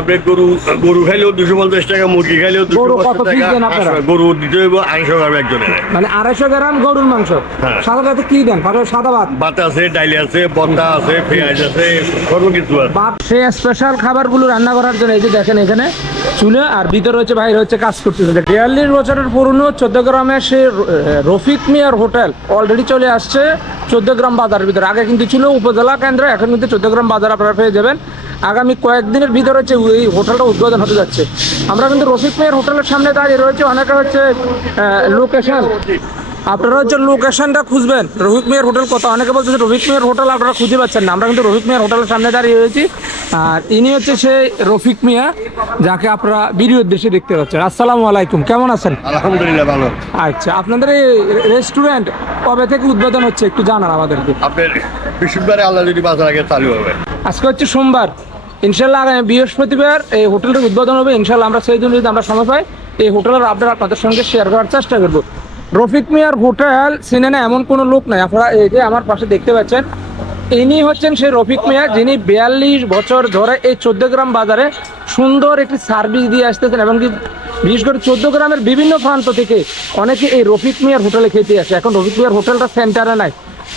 আপনি গরু গরু খাইলেও দুশো পঞ্চাশ টাকা মুরগি খাইলেও গরু কত পঞ্চাশ দেন আপনারা? গরু দিতে হইব আড়াইশো গ্রাম একজনের। মানে আড়াইশো গ্রাম গরুর মাংস। হ্যাঁ। সাদা সাথে কি দেন? পারে সাদা ভাত? ভাত আছে ডাইল আছে বন্দা আছে পেঁয়াজ আছে সর্ব কিছু আছে। ভাত সেই স্পেশাল খাবারগুলো রান্না করার জন্য এই যে দেখেন এখানে চুলে আর ভিতরে হচ্ছে বাইরে হচ্ছে কাজ করতেছে। বিয়াল্লিশ বছরের পুরনো চোদ্দ গ্রামে সে রফিক মিয়ার হোটেল অলরেডি চলে আসছে চোদ্দ গ্রাম বাজারের ভিতরে। আগে কিন্তু ছিল উপজেলা কেন্দ্র এখন কিন্তু চোদ্দ গ্রাম বাজার আপনারা পেয়ে যাবেন। আগামী কয়েকদিনের ভিতরে হচ্ছে এই হোটেলটা উদ্বোধন হতে যাচ্ছে। আমরা কিন্তু রফিক মিয়ার হোটেলের সামনে দাঁড়িয়ে রয়েছে অনেকে হচ্ছে লোকেশন আপনারা হচ্ছে লোকেশনটা খুঁজবেন রফিক মেয়ের হোটেল কত অনেকে বলছে রফিক মিয়ার হোটেল আপনারা খুঁজে পাচ্ছেন না। আমরা কিন্তু রফিক মেয়ের হোটেলের সামনে দাঁড়িয়ে রয়েছি। আর ইনি হচ্ছে সেই রফিক মিয়া যাকে আপনারা ভিডিওর দেশে দেখতে পাচ্ছেন। আসসালামু আলাইকুম কেমন আছেন? আলহামদুলিল্লাহ ভালো। আচ্ছা আপনাদের এই রেস্টুরেন্ট কবে থেকে উদ্বোধন হচ্ছে একটু জানান আমাদেরকে। আপনার বৃহস্পতিবারে আল্লাহ যদি বাজার আগে চালু হবে। আজকে হচ্ছে সোমবার। ইনশাল্লাহ আগামী বৃহস্পতিবার এই হোটেলটার উদ্বোধন হবে। ইনশাল্লাহ আমরা সেই দিন যদি আমরা সময় পাই, এই হোটেলের আপডেট আপনাদের সঙ্গে শেয়ার করার চেষ্টা করব। রফিক মিয়ার হোটেল, সিনেমা এমন কোনো লোক নাই। আপনারা এই যে আমার পাশে দেখতে পাচ্ছেন, ইনি হচ্ছেন সেই রফিক মিয়া, যিনি বিয়াল্লিশ বছর ধরে এই চোদ্দ গ্রাম বাজারে সুন্দর একটি সার্ভিস দিয়ে আসতেছেন এবং কি বিশেষ করে চোদ্দ গ্রামের বিভিন্ন প্রান্ত থেকে অনেকে এই রফিক মিয়ার হোটেলে খেতে আসে। এখন রফিক মিয়ার হোটেলটা সেন্টারে নাই।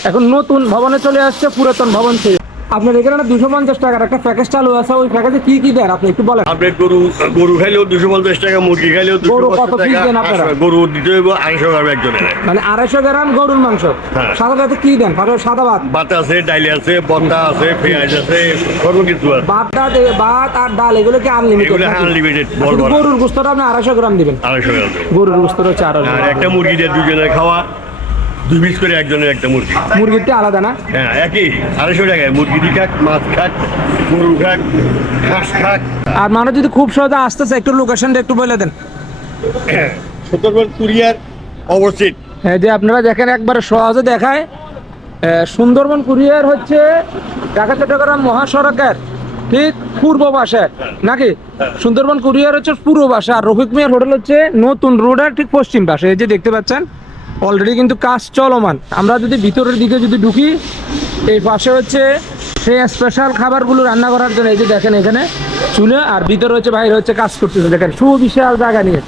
এখন নতুন ভবনে চলে আসছে পুরাতন ভবন থেকে। আপনার এখানে দুশো পঞ্চাশ টাকার একটা প্যাকেজ চালু আছে ওই প্যাকেজে কি কি দেন? আপনি একটু বলেন। আপনি গরু গরু খাইলেও দুশো পঞ্চাশ টাকা মুরগি খাইলেও গরু কত পঞ্চাশ দেন আপনারা? গরু দিতে হইব আড়াইশো গ্রাম একজনের। মানে আড়াইশো গ্রাম গরুর মাংস। হ্যাঁ। সাদা সাথে কি দেন? সাদা ভাত। ভাত আছে ডাইল আছে বন্দা আছে পেঁয়াজ আছে সর্ব কিছু আছে। ভাত ডাল ভাত আর ডাল এগুলো কি আনলিমিটেড এগুলো আনলিমিটেড বল গরুর গোস্তটা আপনি আড়াইশো গ্রাম দিবেন। আড়াইশো গ্রাম গরুর গোস্তটা হচ্ছে আড়াইশো একটা মুরগি দিয়ে দুজনের খাওয়া। দুই পিস করে একজনের একটা মুরগি। মুরগিরটা আলাদা না? হ্যাঁ একই। আড়াইশো টাকায়। মুরগি দি খাক মাছ খাক গরু খাক ঘাস খাক। আর মানুষ যদি খুব সহজে আসতেছে একটু লোকেশনটা একটু বলে দেন। সুন্দরবন কুরিয়ার অবস্থিত হ্যাঁ যে আপনারা দেখেন একবার সহজে দেখায়। সুন্দরবন কুরিয়ার হচ্ছে ঢাকা চট্টগ্রাম মহাসড়কের ঠিক পূর্ব পাশে। নাকি? সুন্দরবন কুরিয়ার হচ্ছে পূর্ব পাশে। আর রফিক মিয়ার হোটেল হচ্ছে নতুন রোডের ঠিক পশ্চিম পাশে। এই যে দেখতে পাচ্ছেন অলরেডি কিন্তু কাজ চলমান। আমরা যদি ভিতরের দিকে যদি ঢুকি, এই পাশে হচ্ছে সেই স্পেশাল খাবারগুলো রান্না করার জন্য এই যে দেখেন এখানে চুলে আর ভিতরে হচ্ছে বাইরে হচ্ছে কাজ করতেছে। দেখেন, সুবিশাল জায়গা নিয়ে।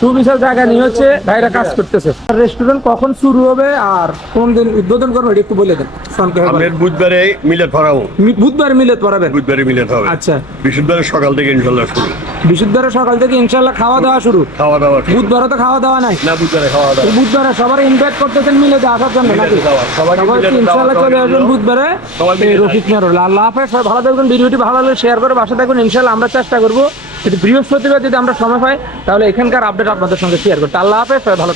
সুবিশাল জায়গা নিয়ে হচ্ছে বাইরে কাজ করতেছে। রেস্টুরেন্ট কখন শুরু হবে আর কোন দিন উদ্বোধন করবে এটা একটু বলে দেন। আপনার বুধবারে মিলেট ভরাবো মি- বুধবার মিলেত পড়াবেন বুধবারে মিলেট হবে আচ্ছা। বৃহস্পতিবারে সকাল থেকে ইনশাল্লাহ শুরু। বিশুদ্ধরে সকাল থেকে ইনশাল্লাহ খাওয়া দাওয়া শুরু? খাওয়া দাওয়া বুধবারে তো খাওয়া দাওয়া নাই? না বুধবারে খাওয়া দাওয়া। বুধবারে ইনভাইট করতেছেন আসার জন্য নাকি। সবাই মিলেতে চলে আসবেন বুধবারে? রফিক মেরুল আল্লাহ হাফেজ সবাই ভালো থাকবেন ভিডিওটি ভালো লাগলে শেয়ার করে বাসা থাকবেন ইনশাল্লাহ আমরা চেষ্টা করব। যদি বৃহস্পতিবার যদি আমরা সময় পাই তাহলে এখানকার আপডেট আপনাদের সঙ্গে শেয়ার করতে। আল্লাহ হাফেজ সবাই ভালো